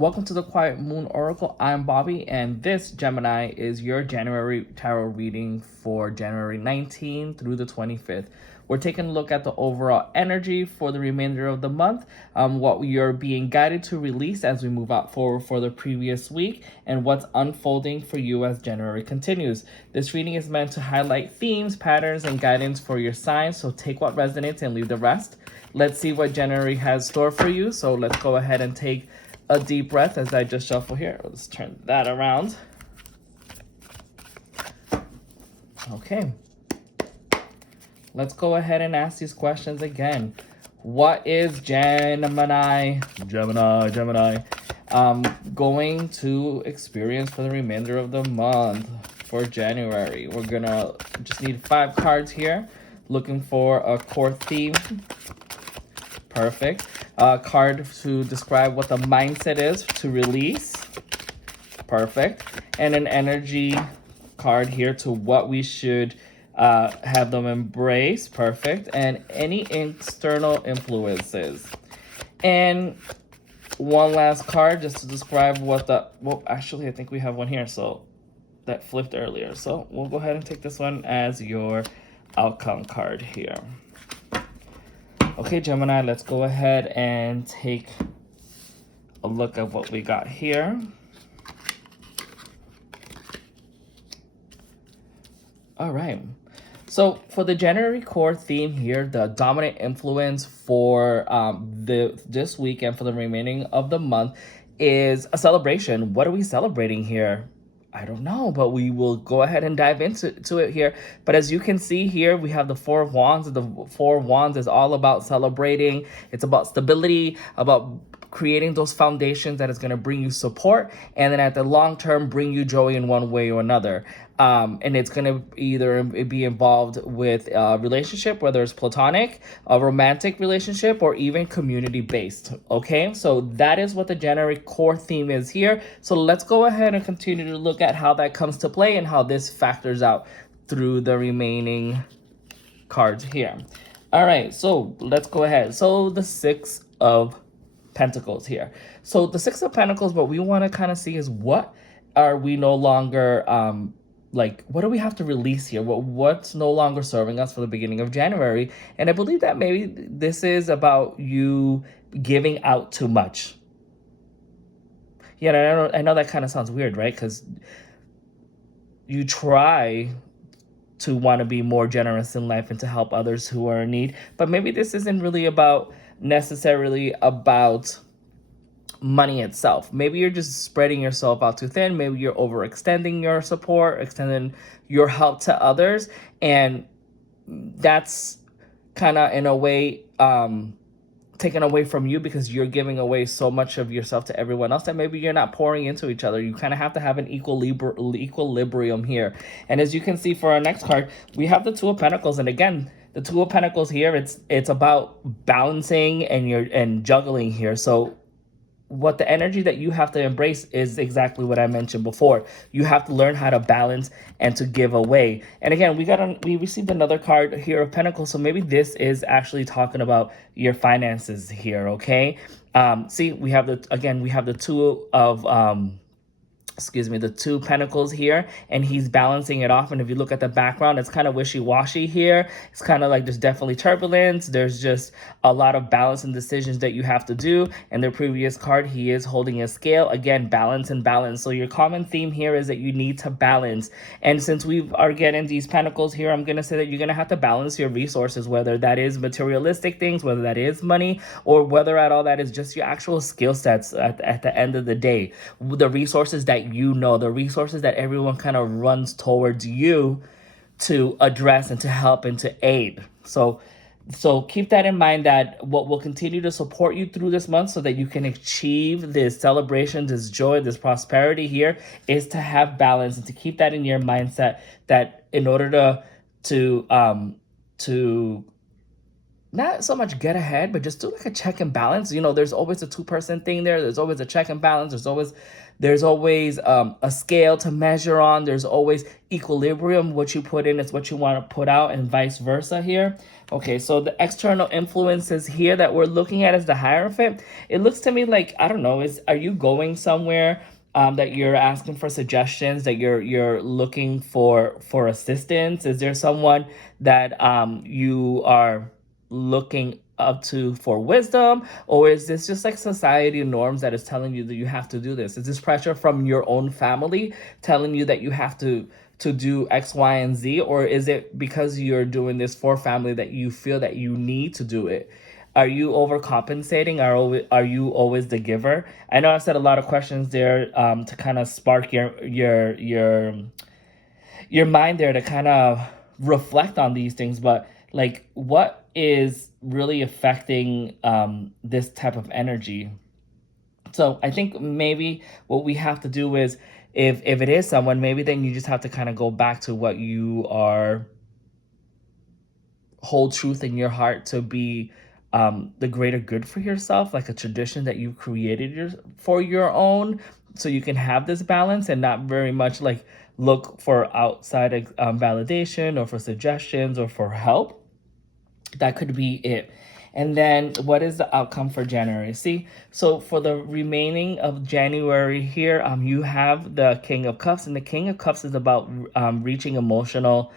Welcome to the Quiet Moon Oracle. I'm Bobby, and this Gemini is your January tarot reading for January 19th through the 25th. We're taking a look at the overall energy for the remainder of the month, what you're being guided to release as we move out forward for the previous week, and what's unfolding for you as January continues. This reading is meant to highlight themes, patterns, and guidance for your signs, so take what resonates and leave the rest. Let's see what January has stored for you, so let's go ahead and take a deep breath as I just shuffle here. Let's turn that around. Okay. Let's go ahead and ask these questions again. What is Gemini going to experience for the remainder of the month for January? We're gonna just need 5 cards here. Looking for a core theme. Perfect. Card to describe what the mindset is to release. Perfect. And an energy card here to what we should have them embrace. Perfect. And any external influences. And one last card just to describe what the... Well, actually, I think we have one here. So that flipped earlier. So we'll go ahead and take this one as your outcome card here. Okay, Gemini, let's go ahead and take a look at what we got here. All right. So for the January core theme here, the dominant influence for this week and for the remaining of the month is a celebration. What are we celebrating here? I don't know, but we will go ahead and dive into it here. But as you can see here, we have the 4 of Wands. The 4 of Wands is all about celebrating. It's about stability, about creating those foundations that is going to bring you support, and then at the long term bring you joy in one way or another. And it's going to either be involved with a relationship, whether it's platonic, a romantic relationship, or even community based. Okay, so that is what the January core theme is here. So let's go ahead and continue to look at how that comes to play and how this factors out through the remaining cards here. All right, so let's go ahead. So the 6 of Pentacles here. So the 6 of Pentacles, what we want to kind of see is what are we no longer what do we have to release here? What's no longer serving us for the beginning of January? And I believe that maybe this is about you giving out too much. Yeah, I know that kind of sounds weird, right? Because you try to want to be more generous in life and to help others who are in need. But maybe this isn't really necessarily about money itself. Maybe you're just spreading yourself out too thin. Maybe you're overextending your support, extending your help to others, and that's kind of in a way taken away from you because you're giving away so much of yourself to everyone else that maybe you're not pouring into each other. You kind of have to have an equilibrium here. And as you can see for our next card, we have the 2 of Pentacles, and again, the 2 of Pentacles here, it's about balancing and juggling here. So what the energy that you have to embrace is exactly what I mentioned before. You have to learn how to balance and to give away. And again, we received another card here of Pentacles, so maybe this is actually talking about your finances here, okay? See, we have the 2 of the 2 Pentacles here, and he's balancing it off. And if you look at the background, it's kind of wishy-washy here. It's kind of like there's definitely turbulence. There's just a lot of balance and decisions that you have to do. And the previous card, he is holding a scale. Again, balance and balance. So your common theme here is that you need to balance. And since we are getting these Pentacles here, I'm going to say that you're going to have to balance your resources, whether that is materialistic things, whether that is money, or whether at all that is just your actual skill sets at the end of the day. The resources that the resources that everyone kind of runs towards you to address and to help and to aid. So keep that in mind, that what will continue to support you through this month so that you can achieve this celebration, this joy, this prosperity here is to have balance and to keep that in your mindset, that in order to not so much get ahead, but just do like a check and balance. There's always a two-person thing there. There's always a check and balance. There's always a scale to measure on. There's always equilibrium. What you put in is what you want to put out, and vice versa here. Okay, so the external influences here that we're looking at as the Hierophant, it looks to me like, I don't know, are you going somewhere that you're asking for suggestions, that you're looking for assistance? Is there someone that you are looking up to for wisdom, or is this just like society norms that is telling you that you have to do this? Is this pressure from your own family telling you that you have to do X, Y, and Z, or is it because you're doing this for family that you feel that you need to do it? Are you overcompensating? Are you always the giver? I know I said a lot of questions there to kind of spark your mind there to kind of reflect on these things, but like, what is really affecting this type of energy? So I think maybe what we have to do is, if it is someone, maybe then you just have to kind of go back to what you are hold truth in your heart to be the greater good for yourself, like a tradition that you created for your own, so you can have this balance and not very much like look for outside validation or for suggestions or for help. That could be it. And then what is the outcome for January? See, so for the remaining of January here, you have the King of Cups, and the King of Cups is about reaching emotional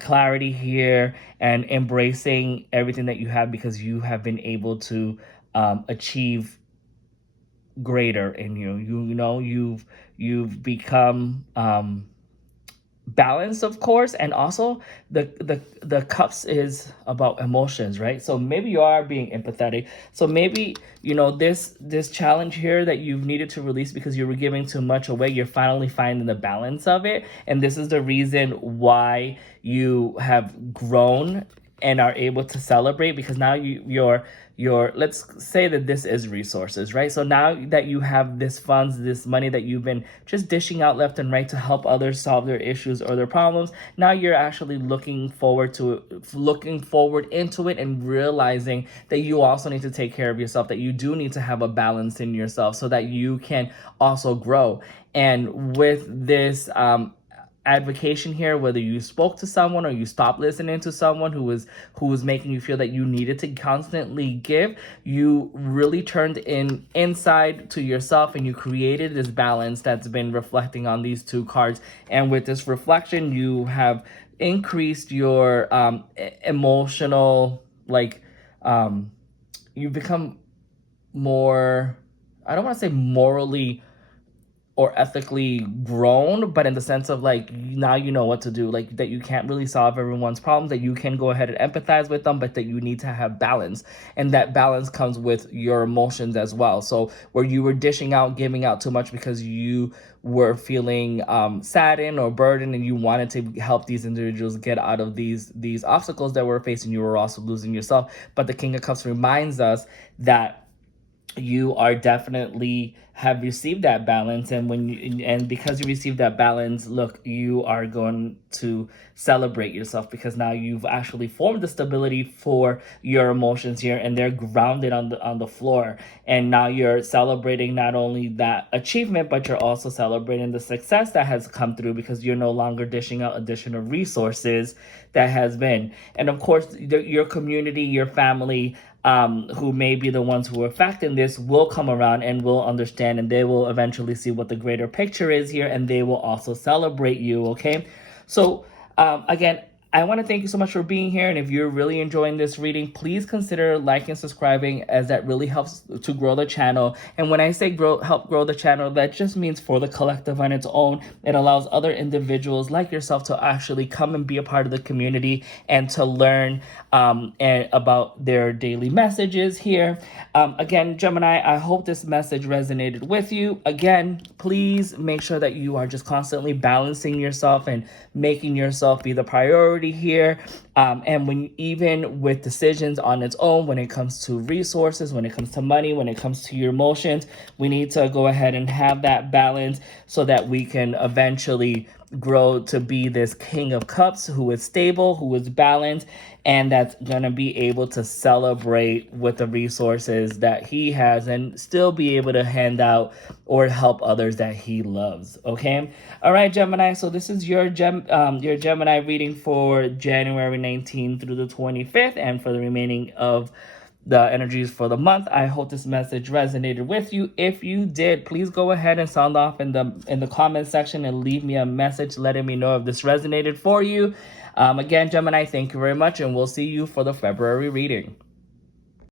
clarity here and embracing everything that you have, because you have been able to achieve greater in you. You've become balance, of course, and also the cups is about emotions, right? So maybe you are being empathetic. So maybe this challenge here that you've needed to release because you were giving too much away, you're finally finding the balance of it, and this is the reason why you have grown and are able to celebrate, because now your let's say that this is resources, right? So now that you have this funds, this money that you've been just dishing out left and right to help others solve their issues or their problems, now you're actually looking forward into it and realizing that you also need to take care of yourself, that you do need to have a balance in yourself so that you can also grow. And with this advocation here, whether you spoke to someone or you stopped listening to someone who was making you feel that you needed to constantly give, you really turned inside to yourself and you created this balance that's been reflecting on these two cards. And with this reflection, you have increased your emotional, like, you've become more, I don't want to say morally or ethically grown, but in the sense of like, now you know what to do, like that you can't really solve everyone's problems, that you can go ahead and empathize with them, but that you need to have balance, and that balance comes with your emotions as well. So where you were dishing out, giving out too much because you were feeling saddened or burdened, and you wanted to help these individuals get out of these obstacles that were facing, you were also losing yourself. But the King of Cups reminds us that you are definitely have received that balance, and because you received that balance, look, you are going to celebrate yourself, because now you've actually formed the stability for your emotions here, and they're grounded on the floor. And now you're celebrating not only that achievement, but you're also celebrating the success that has come through, because you're no longer dishing out additional resources that has been. And of course, your community, your family, who may be the ones who are affecting this, will come around and will understand, and they will eventually see what the greater picture is here, and they will also celebrate you. Okay, so again, I want to thank you so much for being here. And if you're really enjoying this reading, please consider liking and subscribing, as that really helps to grow the channel. And when I say help grow the channel, that just means for the collective on its own. It allows other individuals like yourself to actually come and be a part of the community and to learn and about their daily messages here. Again, Gemini, I hope this message resonated with you. Again, please make sure that you are just constantly balancing yourself and making yourself be the priority here. And even with decisions on its own, when it comes to resources, when it comes to money, when it comes to your emotions, we need to go ahead and have that balance so that we can eventually grow to be this King of Cups who is stable, who is balanced, and that's going to be able to celebrate with the resources that he has and still be able to hand out or help others that he loves. Okay. All right, Gemini. So this is your Gemini reading for January 19th through the 25th, and for the remaining of the energies for the month. I hope this message resonated with you. If you did, please go ahead and sound off in the comment section and leave me a message letting me know if this resonated for you. Again, Gemini, thank you very much, and we'll see you for the February reading.